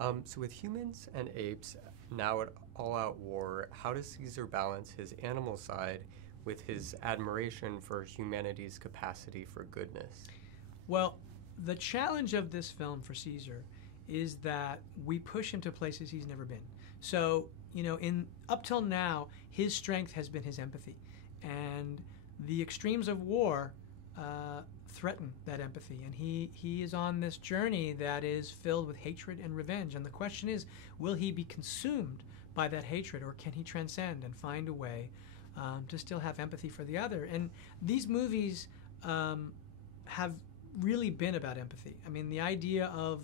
So with humans and apes now at all-out war, how does Caesar balance his animal side with his admiration for humanity's capacity for goodness? Well, the challenge of this film for Caesar is that we push him to places he's never been. So, up till now, his strength has been his empathy. And the extremes of war threaten that empathy. And he is on this journey that is filled with hatred and revenge. And the question is, will he be consumed by that hatred, or can he transcend and find a way to still have empathy for the other? And these movies have really been about empathy. I mean, the idea of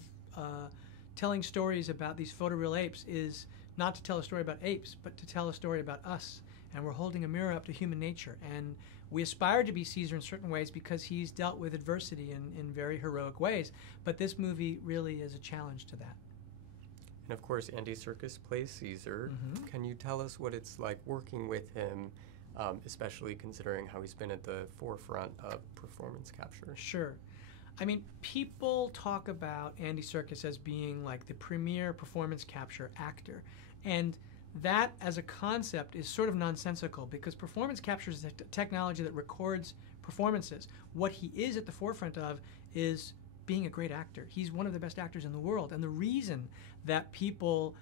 telling stories about these photoreal apes is not to tell a story about apes, but to tell a story about us. And we're holding a mirror up to human nature. And we aspire to be Caesar in certain ways because he's dealt with adversity in very heroic ways. But this movie really is a challenge to that. And of course, Andy Serkis plays Caesar. Mm-hmm. Can you tell us what it's like working with him, especially considering how he's been at the forefront of performance capture? Sure. I mean, people talk about Andy Serkis as being like the premier performance capture actor. And that as a concept is sort of nonsensical because performance capture is a technology that records performances. What he is at the forefront of is being a great actor. He's one of the best actors in the world. And the reason that people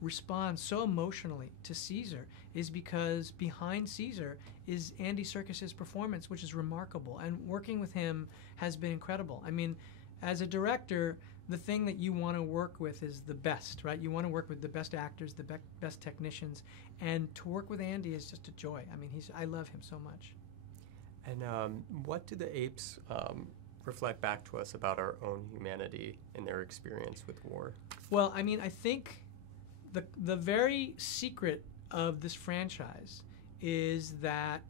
respond so emotionally to Caesar is because behind Caesar is Andy Serkis's performance, which is remarkable. And working with him has been incredible. I mean, as a director, the thing that you want to work with is the best, right? You want to work with the best actors, the best technicians, and to work with Andy is just a joy. I mean, I love him so much. And what do the apes reflect back to us about our own humanity in their experience with war? Well, I mean, I think the very secret of this franchise is that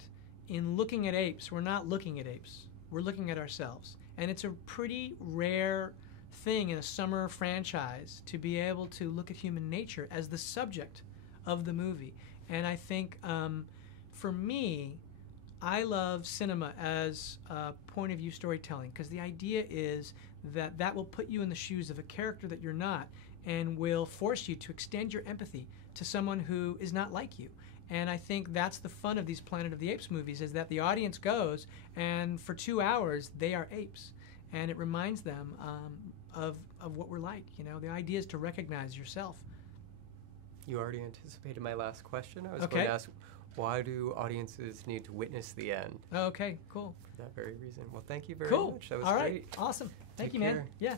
in looking at apes, we're not looking at apes. We're looking at ourselves. And it's a pretty rare thing in a summer franchise to be able to look at human nature as the subject of the movie. And I think for me, I love cinema as point of view storytelling because the idea is that will put you in the shoes of a character that you're not and will force you to extend your empathy to someone who is not like you. And I think that's the fun of these Planet of the Apes movies is that the audience goes and for 2 hours they are apes. And it reminds them of what we're like. The idea is to recognize yourself. You already anticipated my last question. I was going to ask, why do audiences need to witness the end? Okay, cool. For that very reason. Well, thank you very much. That was All great. Right, awesome. Thank Take you, care. man. Yeah.